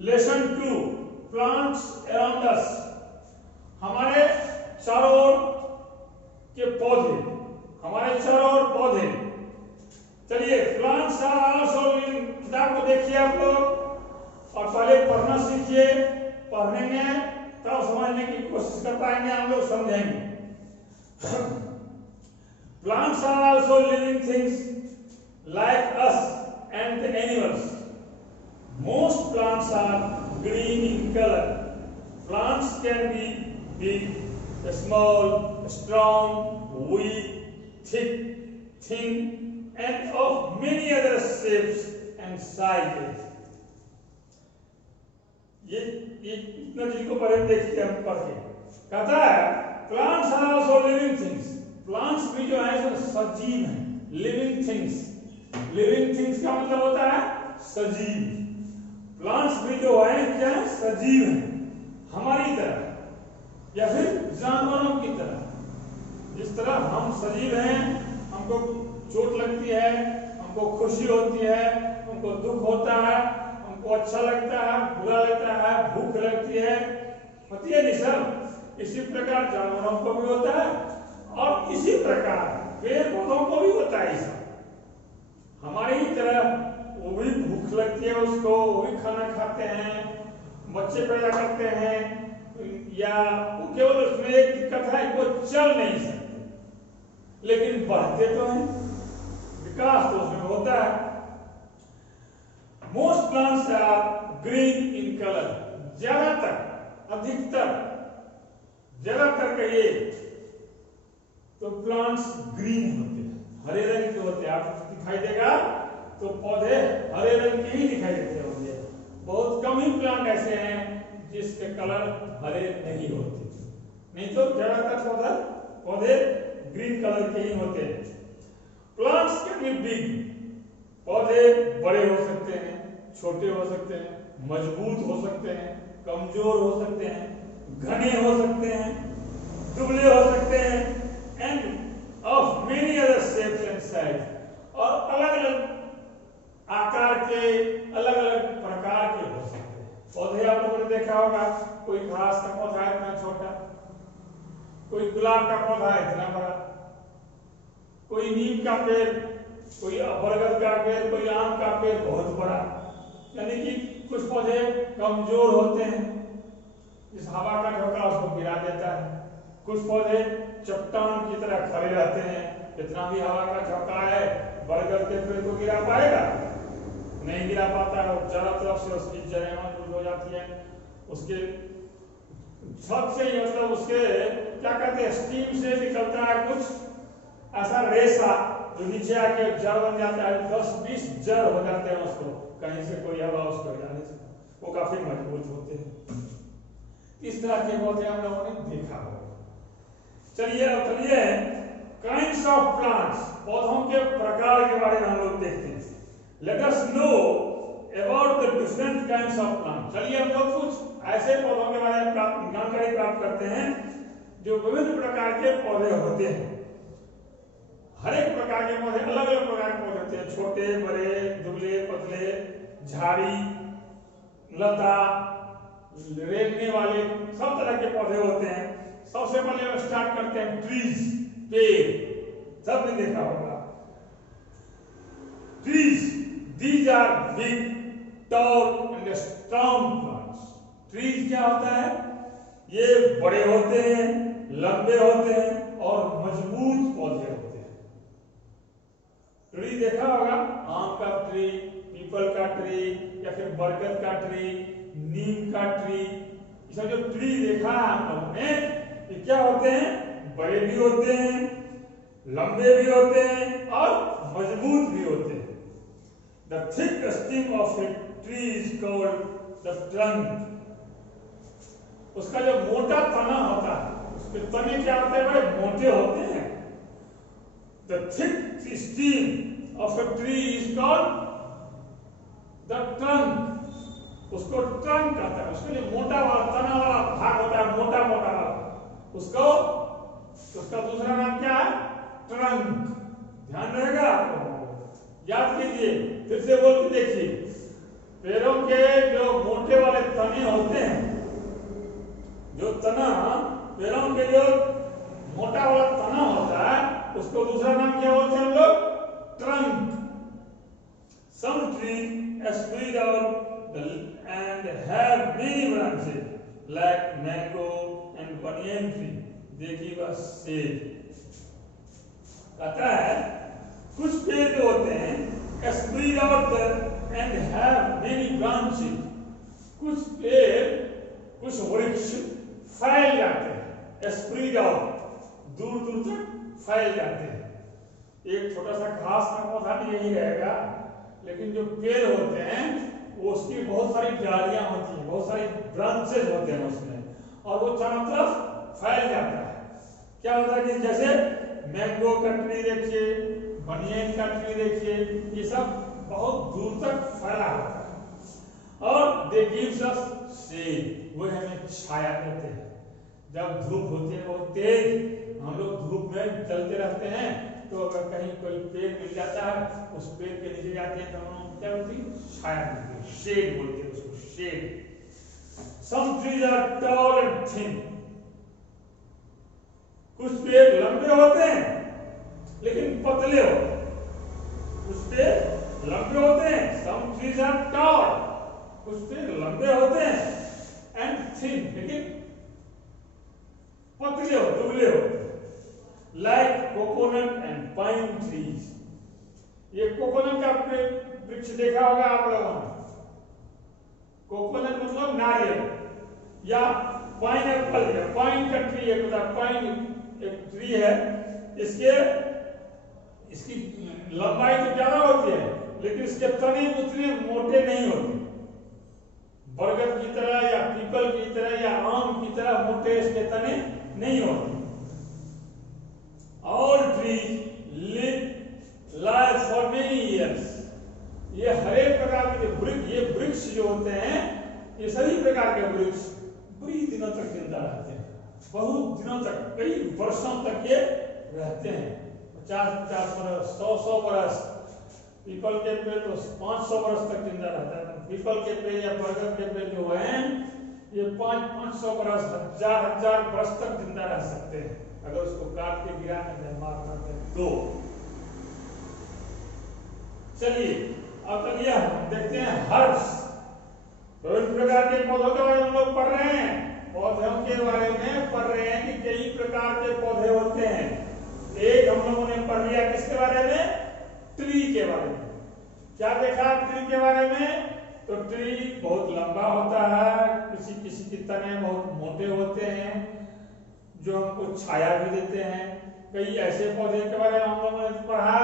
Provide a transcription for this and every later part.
Lesson 2 plants around us, हमारे चारों ओर के पौधे, हमारे चारों ओर पौधे। चलिए प्लांट्स आर आल्सो लिविंग, किताब को देखिए आप लोग और पहले पढ़ना सीखिए, पढ़ने में तब समझने की कोशिश कर पाएंगे, हम लोग समझेंगे। Plants are also living things like us and the animals. Most plants are green in color. Plants can be big, small, strong, weak, thick, thin, and of many other shapes and sizes. ये इतना चीज को पढ़े देखिए, हम पढ़ के कहता है plants are also living things. Plants भी जो है सजीव हैं, living things. Living things का मतलब होता है सजीव। प्लांट्स भी जो है क्या है, सजीव हैं, हमारी तरह या फिर जानवरों की तरह। जिस तरह हम सजीव हैं, हमको चोट लगती है, हमको खुशी होती है, हमको दुख होता है, हमको अच्छा लगता है, बुरा लगता है, भूख लगती है, होती है नहीं सब। इसी प्रकार जानवरों को भी होता है और इसी प्रकार पेड़ पौधों को भी होता है। सब हमारी ही तरह वो भी भूख लगती है उसको, वो भी खाना खाते हैं, बच्चे पैदा करते हैं, या वो केवल उसमें एक दिक्कत है कि वो चल नहीं सकते, लेकिन बढ़ते तो हैं, विकास तो उसमें होता है। Most plants are green in colour, ज्यादातर, अधिकतर, ज्यादातर कहिए तो प्लांट्स ग्रीन होते हैं, हरे रंग के होते हैं। आपको दिखाई देगा तो पौधे हरे रंग के ही दिखाई देते होंगे। बहुत कम ही प्लांट ऐसे हैं जिसके कलर हरे नहीं होते, नहीं तो ज्यादातर पौधे ग्रीन कलर के ही होते हैं। प्लांट्स कैन बी बिग, पौधे बड़े हो सकते हैं, छोटे हो सकते हैं, मजबूत हो सकते हैं, कमजोर हो सकते हैं, घने हो सकते हैं, दुबले हो सकते हैं, end of many other shapes and size, और अलग अलग आकार के, अलग अलग प्रकार के हो सकते हैं। पौधे आप लोगों ने देखा होगा, कोई घास का पौधा है इतना छोटा, कोई गुलाब का पौधा है इतना बड़ा, कोई नीम का पेड़, कोई बरगद का पेड़, कोई आम का पेड़ बहुत बड़ा। यानी कि कुछ पौधे कमजोर होते हैं, इस हवा का झोंका उसको गिरा देता है। कुछ पौधे चट्टान की तरह खड़े रहते हैं, जितना भी हवा का झोंका है बरगद के पेड़ को गिरा पाएगा, नहीं गिरा पाता है। चारों तरफ से उसकी जड़ें मजबूत हो जाती हैं, उसके छत से ही, मतलब उसके क्या कहते हैं, स्टीम से निकलता है कुछ ऐसा रेशा जो नीचे आके जड़ बन जाता है। 10-20 जड़ हो जाते हैं उसको, कहीं से कोई हवा उसको जाने से, वो काफी मजबूत होते हैं। इस तरह के पौधे हम लोगों ने देखा होगा। चलिए अब चलिए काइंड्स ऑफ प्लांट्स, पौधों के प्रकार के बारे में हम लोग देखते हैं। Let us know about the different kinds of plants. चलिए हम लोग कुछ ऐसे पौधों के बारे में जानकारी प्राप्त करते हैं जो विभिन्न प्रकार के पौधे होते हैं। हर एक प्रकार के पौधे अलग अलग प्रकार के पौधे होते हैं, छोटे बड़े, दुबले पतले, झाड़ी, लता, रेंगने वाले, सब तरह के पौधे होते हैं। सबसे पहले हम स्टार्ट करते हैं ट्रीज, पेड़, सबने देखा होगा। Trees, these are big, tall and strong plants. Trees क्या होता है, ये बड़े होते हैं, लंबे होते हैं और मजबूत पौधे होते हैं। ट्री देखा होगा, आम का ट्री, पीपल का ट्री, या फिर बरगद का ट्री, नीम का ट्री, ये सब जो ट्री देखा है हम लोगों ने, ये क्या होते हैं, बड़े भी होते हैं, लंबे भी होते हैं और मजबूत भी होते हैं। The thick stem of a tree is called the trunk. उसका जो मोटा तना होता है, उसके तने क्या होते हैं, बड़े मोटे होते हैं। The thick stem of a tree is called the trunk. उसको ट्रंक कहता है, उसके लिए मोटा वाला तना वाला भाग होता है, मोटा मोटा वाला, उसका दूसरा नाम क्या है, ट्रंक। ध्यान रहेगा आपको, याद कीजिए, फिर से बोल के देखिए। पेड़ों के जो मोटे वाले तने होते हैं, जो तना पेड़ों के जो मोटा वाला तना होता है उसको दूसरा नाम क्या बोलते हैं हम लोग? Trunk. Some trees spread out and have many branches like mango and banyan tree. They give us shade. कहता है कुछ पेड़ जो होते हैं spread out and have many branches. कुछ पेड़, कुछ वृक्ष फैल जाते हैं, spread out, दूर दूर तक फैल जाते हैं। एक छोटा सा घास का पौधा भी यही रहेगा, लेकिन जो पेड़ होते हैं वो उसकी बहुत सारी डालियां होती हैं, बहुत सारी ब्रांचेस होते हैं उसमें, और वो चारों तरफ फैल जाता है। क्या होता है कि जैसे मैंगो का ट्री देखिए, बनियन का ट्री देखिए, ये सब बहुत दूर तक फैला होता है। और दे गिव्स अस शेड, वो हमें छाया देते हैं। जब धूप होती है बहुत तेज, हम लोग धूप में चलते रहते हैं, तो अगर कहीं कोई पेड़ मिल जाता है, उस पेड़ के नीचे जाते हैं तो हम क्या बोलते हैं? छाया मिलती है, शेड बोलते हैं उसको, shade. Some trees are tall and thin. कुछ पेड़ लंबे होते हैं लेकिन पतले होते हैं। कुछ पेड़ लंबे होते हैं, some trees are tall. कुछ पेड़ लंबे होते हैं and thin, लेकिन पतले होते, दुबले होते हैं। Like coconut and pine trees. ये कोकोनट का वृक्ष देखा होगा आप लोगों ने। कोकोनट मतलब नारियल, या पाइन एप्पल है, पाइन का ट्री है, पाइन एक ट्री है। इसकी लंबाई तो ज्यादा होती है, लेकिन इसके तने उतने मोटे नहीं होते। बरगद की तरह या पीपल की तरह या आम की तरह मोटे इसके तने नहीं होते। All trees live life for many years. ये हर एक प्रकार के वृक्ष जो होते हैं, ये सभी प्रकार के वृक्ष बड़ी दिनों तक जिंदा रहते हैं, बहुत दिनों तक, कई वर्षों तक ये रहते हैं। 50-50 वर्ष, 100-100 वर्ष। पीपल के पेड़ तो 500 वर्ष तक जिंदा रहता है। पीपल के पेड़ या बरगद के पेड़ जो हैं, ये 500-500 वर्ष, 1000-1000 वर्ष तक जिंदा रह सकते हैं, अगर उसको काट के गिराने में मारना तो। चलिए अब तक यह देखते हैं हर्ब्स। तो इस प्रकार के पौधों के बारे में हम लोग पढ़ रहे हैं, पौधों के बारे में पढ़ रहे हैं कि कई प्रकार के पौधे होते हैं। एक हम लोगों ने पढ़ लिया किसके बारे में? ट्री के बारे में। क्या देखा ट्री के बारे में? तो ट्री बहुत लंबा होता है, किसी किसी के तने बहुत मोटे होते हैं जो हमको छाया भी देते हैं। कई ऐसे पौधे के बारे में हम लोगों ने पढ़ा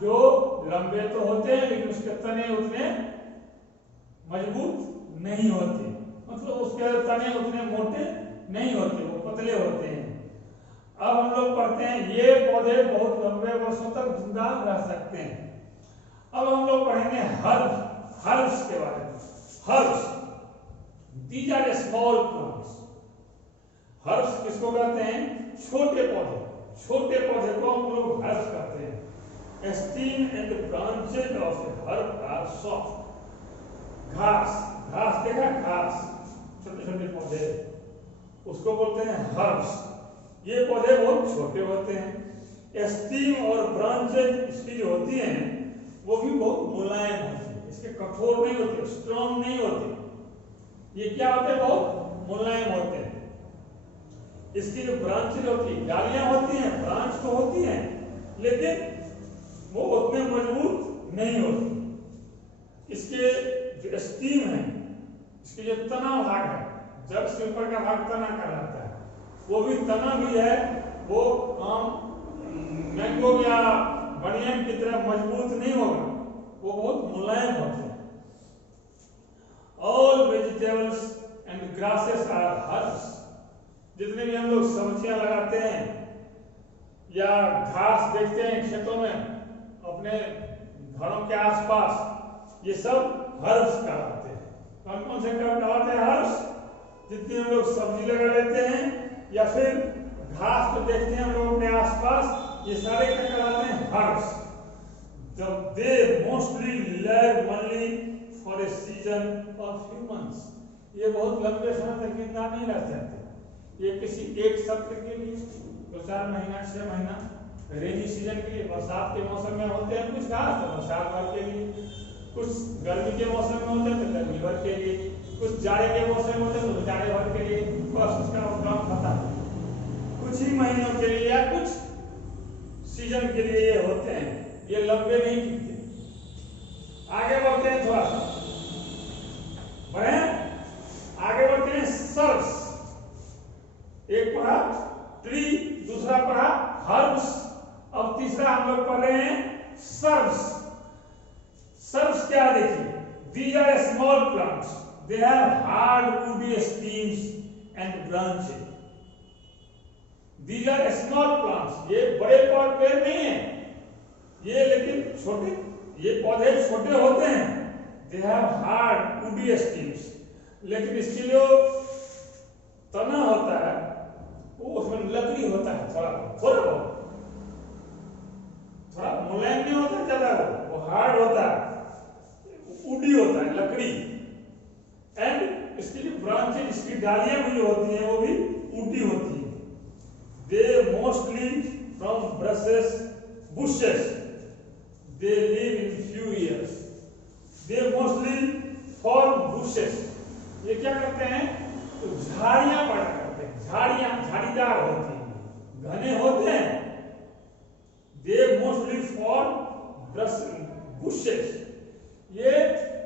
जो लंबे तो होते हैं लेकिन उसके तने उतने मजबूत नहीं होते, मतलब उसके तने उतने मोटे नहीं होते, वो पतले होते हैं। अब हम लोग पढ़ते हैं ये पौधे बहुत लंबे वर्षों तक जिंदा रह सकते हैं। अब हम लोग पढ़ेंगे हर्ब्स के बारे में। Herbs, these are small plants. Herbs किसको कहते हैं? छोटे पौधे। छोटे पौधे को हम लोग हर्ब्स कहते हैं। Stem and branches of a herb are soft. घास देखा, घास, छोटे छोटे पौधे, उसको बोलते हैं हर्ब्स। ये पौधे बहुत छोटे होते हैं। स्टीम और ब्रांचेज इसकी जो होती हैं वो भी बहुत मुलायम होती है, इसके कठोर नहीं होते, स्ट्रॉन्ग नहीं होते। ये क्या होते हैं? बहुत मुलायम होते हैं। इसकी जो ब्रांचेज होती है, डालियां होती हैं, ब्रांच तो होती हैं, लेकिन वो उतने मजबूत नहीं होती। इसके जो स्टीम है, इसके जो तना भाग है, जड़ से ऊपर का भाग तना कहलाता है, वो भी तना भी है, वो मैंगो या बनियन की तरह मजबूत नहीं होगा, वो बहुत मुलायम होते हैं। All vegetables and grasses are herbs. जितने भी हम लोग सब्जियां लगाते हैं या घास देखते हैं खेतों में अपने घरों के आसपास, ये सब हर्ब्स कहलाते हैं। कौन कौन से कहलाते हैं हर्ब्स? जितने हम लोग सब्जी लगा लेते हैं या फिर घास तो देखते हैं हम लोग अपने आसपास, ये सारे क्या कहलाते हैं? हर्ब्स। जब they mostly live only for a season of humans. ये बहुत लंबे समय तक जिंदा नहीं रह सकते। ये किसी एक सत्र के लिए 2-4 महीना 6 महीना रेनी सीजन के लिए, बरसात के मौसम में होते हैं कुछ घास तो बरसात भर के लिए, कुछ गर्मी के मौसम में होते हैं तो गर्मी भर के लिए, कुछ जाड़े के मौसम में होते हैं तो जाड़े भर के लिए, बस उसका काम खत्म। कुछ ही महीनों के लिए या कुछ सीजन के लिए ये होते हैं, ये लंबे नहीं टिकते। आगे बढ़ते हैं, थोड़ा सा बढ़े, आगे बढ़ते हैं। सर्व्स, एक पढ़ा ट्री, दूसरा पढ़ा हर्ब्स, अब तीसरा हम लोग पढ़ रहे हैं सर्व्स। सर्व्स क्या देखिए, these are small plants, they have hard woody stems and branches. These are small plants, ये बड़े पेड़ नहीं है ये, लेकिन छोटे, ये पौधे छोटे होते हैं। They have hard woody stems, लेकिन इसके जो तना होता है वो उसमें लकड़ी होता है, थोड़ा मुलायम नहीं होता ज्यादा, वो हार्ड होता है, उडी होता है, लकड़ी। एंड इसकी जो ब्रांचेज, इसकी डालियां भी जो होती हैं वो भी उडी होती है। They mostly from bushes, they live in few years. They mostly form bushes. ये क्या करते हैं, तो झाड़ियां पैदा करते हैं, झाड़ियां झाड़ीदार होती हैं, घने होते हैं। They mostly form bushes. ये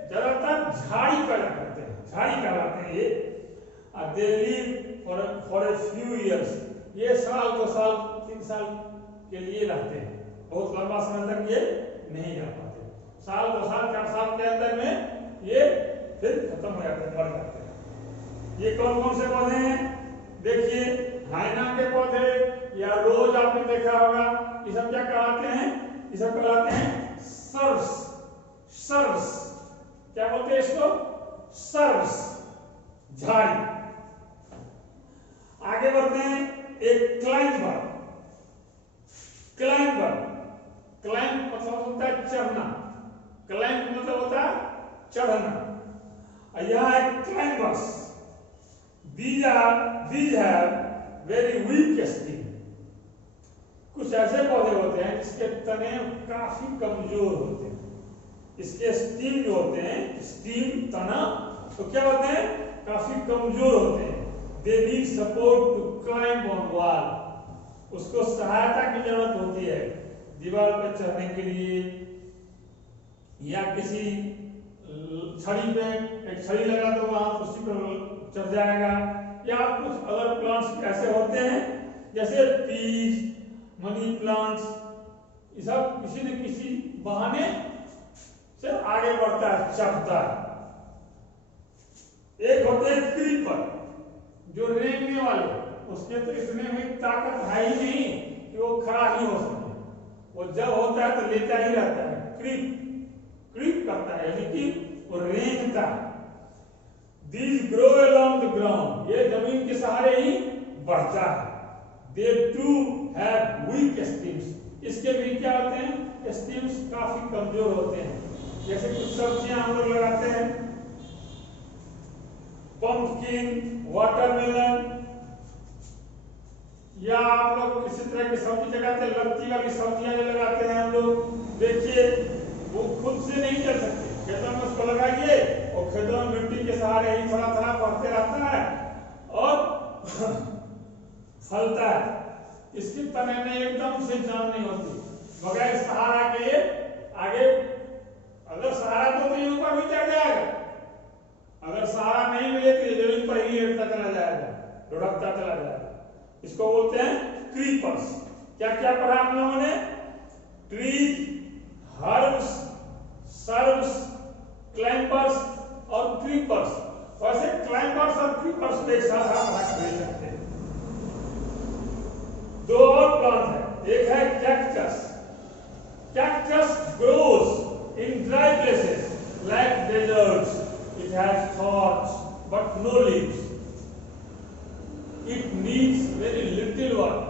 ज्यादातर झाड़ी पैदा करते हैं, झाड़ी कहलाते हैं ये। They live for a few years. ये साल 2 साल 3 साल के लिए रहते हैं, बहुत लंबा समय तक ये नहीं रह पाते। साल 2 साल 4 साल के अंदर में ये फिर खत्म हो जाते हैं, मर जाते हैं। ये कौन कौन से पौधे हैं देखिए, हाइना के पौधे या रोज आपने देखा होगा, ये सब क्या कहलाते हैं, ये सब कहलाते हैं सर्व्स। सर्व्स क्या बोलते हैं इसको, सर्व्स, झाड़ी। आगे बढ़ते हैं, एक क्लाइंबर। क्लाइंबर, क्लाइंब मतलब होता है चढ़ना, क्लाइंब मतलब होता है चढ़ना। यह है climbers. These have very weak stem. कुछ ऐसे पौधे होते हैं जिसके तने काफी कमजोर होते हैं। इसके स्टीम जो होते हैं, स्टीम तना, तो क्या होते हैं, काफी कमजोर होते हैं। They need support to climb on wall. उसको सहायता की जरूरत होती है दीवार पर चढ़ने के लिए, या किसी छड़ी पे एक छड़ी लगा दो, वहां उसी पर चढ़ जाएगा। या कुछ अदर प्लांट्स ऐसे होते हैं जैसे पीस, मनी प्लांट्स, ये सब किसी न किसी बहाने से आगे बढ़ता है, चढ़ता है। एक होते हैं क्रीपर, जो रेंगने वाले, उसके तो इतने में ताकत है ही नहीं कि वो खड़ा ही हो सके, वो जब होता है तो लेटा ही रहता है, क्रीप करता है, यानी कि वो रेंगता है। These grow along the ground, ये जमीन के सहारे ही बढ़ता है। They too have weak stems, इसके भी क्या होते हैं, stems काफी कमजोर होते हैं। जैसे कुछ सब्जियां हम लोग लगाते हैं, पंपकिन, वाटरमेलन, या आप लोग किसी तरह की सब्जी लगाते हैं, लत्ती वाली सब्जियां जो लगाते हैं हम लोग, देखिए वो खुद से नहीं चल सकते। खेतों में उसको लगाइए और खेतों में मिट्टी के सहारे ही थोड़ा थोड़ा बढ़ते रहता है और फलता है। इसकी तने में एकदम से जान नहीं होती, बगैर सहारा के आगे, अगर सहारा तो ये ऊपर भी चढ़ जाएगा, अगर सहारा नहीं मिले तो ये जमीन पर ही लेटता चला जाएगा, लुढ़कता चला जाएगा। इसको बोलते हैं क्रीपर्स। क्या क्या पढ़ा हम लोगों ने, ट्रीज, हर्ब्स, सर्व्स, क्लाइंबर्स और क्रीपर्स। वैसे क्लाइंबर्स और क्रीपर्स एक साथ आप भाग ले सकते हैं। 2 और प्लांट है, एक है cactus. Cactus grows in dry places like deserts. It has thorns but no leaves. It needs very little water.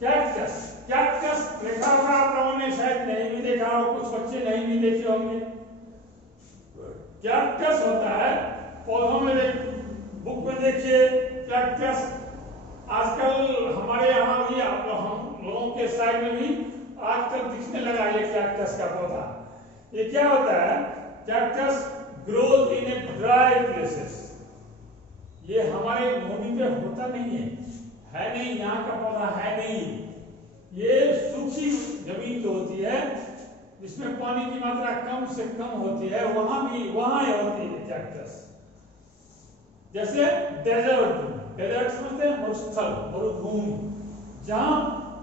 Cactus, cactus देखा होगा आप लोगों ने, शायद नहीं भी देखा हो, कुछ बच्चे नहीं भी देखे होंगे। कैक्टस होता है पौधों में बुक में देखिए कैक्टस, आजकल हमारे यहाँ भी हम लोगों के साइड में भी आजकल दिखने लगा ये कैक्टस का पौधा। ये क्या होता है? Cactus grows in a dry places. ये हमारे भूमि पे होता नहीं है नहीं, यहाँ का पौधा है नहीं। ये सूखी जमीन जो होती है जिसमें पानी की मात्रा कम से कम होती है, वहां होती है कैक्टस। जैसे डेजर्ट समझते हैं, मरुस्थल, मरुभूमि, जहां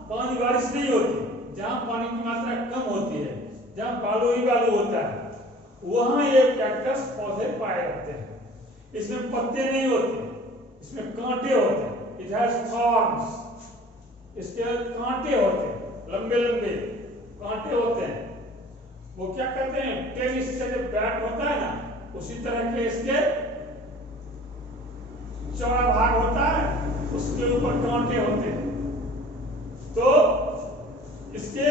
पानी बारिश नहीं होती, जहां पानी की मात्रा कम होती है, जहां बालू ही बालू होता है, वहां ये कैक्टस पौधे पाए जाते हैं। इसमें पत्ते नहीं होते, इसमें कांटे होते हैं। इट हैज थॉर्न्स, इसके कांटे होते हैं, लंबे लंबे कांटे होते हैं। वो क्या कहते हैं, टेनिस का जो बैट होता है ना, उसी तरह के इसके चौड़ा भाग होता है, उसके ऊपर कांटे होते हैं। तो इसके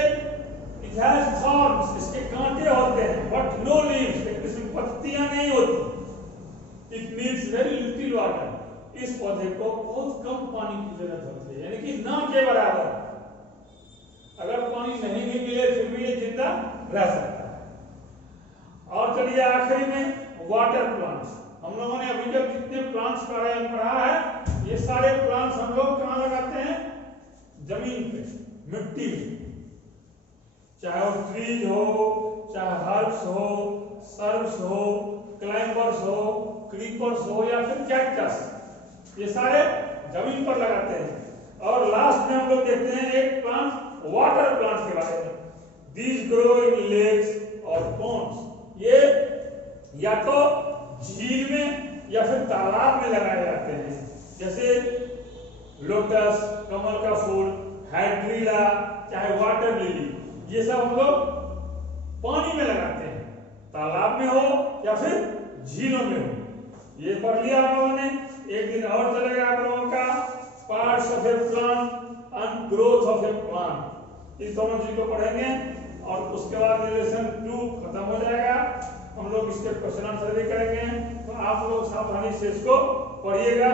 इट हैज थॉर्न्स, इसके कांटे होते हैं, बट नो लीव्स, लेकिन इसमें पत्तियां नहीं होती। It needs very little water. इस पौधे को बहुत कम पानी की जरूरत होती है, यानी कि ना के बराबर। अगर पानी नहीं भी मिले फिर भी ये जिंदा रह सकता है। और चलिए आखिरी में वाटर प्लांट्स। हम लोगों ने अभी तक जितने प्लांट्स के बारे में पढ़ा है, ये सारे प्लांट्स हम लोग कहाँ लगाते हैं? जमीन पे, मिट्टी में। चाहे वो ट्रीज हो, चाहे हर्ब्स हो, सर्ब्स हो, क्लाइंबर्स हो, क्रीपर्स हो, या फिर कैक्टस, ये सारे जमीन पर लगाते हैं। और लास्ट में हम लोग देखते हैं एक प्लांट, वाटर प्लांट के बारे में। दीज ग्रो इन लेक्स और पॉन्ड्स। ये या तो झील में या फिर तालाब में लगाए जाते हैं। जैसे लोटस, कमल का फूल, हाइड्रीला, चाहे वाटर लिली, ये सब हम लोग पानी में लगाते हैं, तालाब में हो या फिर झीलों में हो। ये पढ़ लिया हम लोगों ने। एक दिन और चलेगा आप लोगों का parts of A plant and growth of A plant. इस दोनों चीज को पढ़ेंगे और उसके बाद लेसन 2 खत्म हो जाएगा। हम लोग इसके क्वेश्चन आंसर भी करेंगे, तो आप लोग सावधानी से इसको पढ़िएगा।